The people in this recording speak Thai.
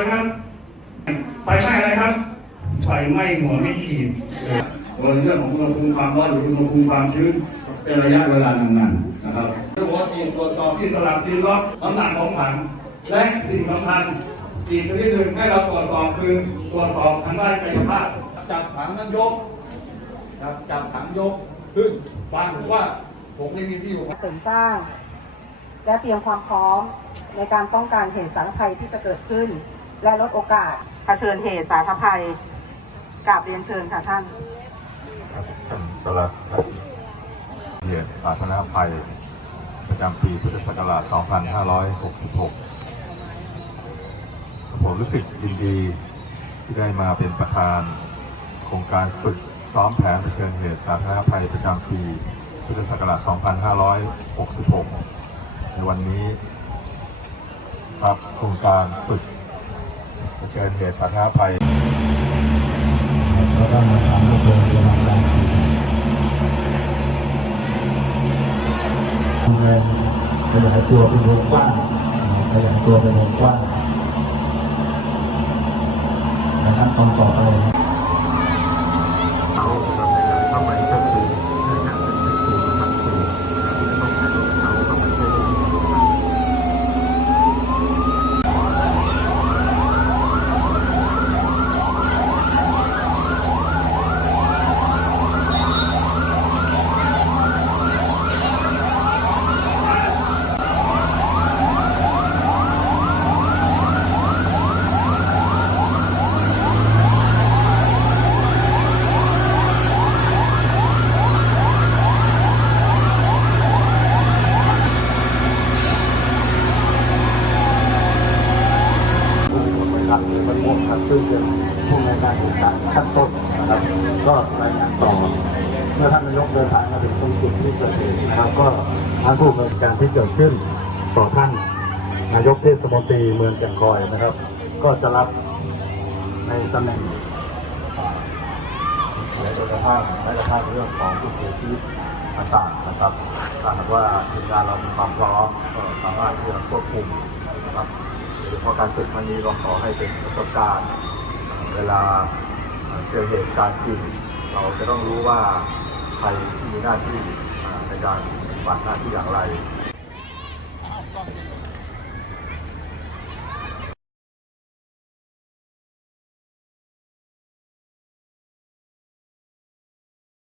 ยครับ ไฟไหม้อะไรครับ ไฟไหม้หัวไม่ขีดวันเรื่องของอุณหภูมิความร้อนหรืออุณหภูมิความชื้นเป็นระยะเวลานานๆนะครับหัวทีมตรวจสอบที่สลักซีนล็อกน้ำหนักของถังและสิ่งสำคัญอีกชนิดหนึ่งให้เราตรวจสอบคือตรวจสอบทางด้านกายภาพจับถังนั้นยกครับจับถังยกขึ้นฟังว่าผมไม่มีที่อยู่เสริมสร้าง และเตรียมความพร้อมในการป้องกันเหตุสารภัยที่จะเกิดขึ้น และลดโอกาสเผชิญเหตุสาธารณภัยกราบเรียนเชิญค่ะท่านท่านประหลัดครับเหตุสาธารณภัยประจำปีพุทธศักราช 2566 ผมรู้สึกยินดีที่ได้มาเป็นประธานโครงการฝึกซ้อมแผนเผชิญเหตุสาธารณภัยประจำปีพุทธศักราช 2566 ในวันนี้ครับโครงการฝึก ชิญเหตุสาธาภัยแล้วก็มาทำให้เกิดกำลังใจทำงานขยายตัวเป็นวงกว้างขยายตัวเป็นวงกว้างนะครับต้องต่อไปเขาทำยังไงเข้าไปก็คือเนื่องจากเป็นครูนะครับครูที่จะต้องใช้รถเขาเข้าไปช่วยเหลือ ผู้บ ริหารหรือบริวารครับซึ่งเป็นผู้ในการเหตุการณ์ขั้นต้นนะครับ ก็รายงานต่อ เมื่อท่านนายกเดินทางมาถึงตรงจุดที่เกิดเหตุนะครับ ก็ท่านผู้บริการที่เกิดขึ้นต่อท่านนายกเทศมนตรีเมืองแก่งคอยนะครับ ก็จะรับในตำแหน่งในกระทั่งแม้กระทั่งเรื่องของผู้เสียชีวิตต่างๆนะครับถ้าหากว่าทีมงานเรามีความพร้อมก็สามารถที่จะควบคุมนะครับ ฉพาะการฝึกครั้งนี้เราขอให้เป็นประสบการณ์ เวลาเจอเหตุการณ์จริง เราจะต้องรู้ว่าใครที่มีหน้าที่ในการปฏิบัติหน้าที่อย่างไร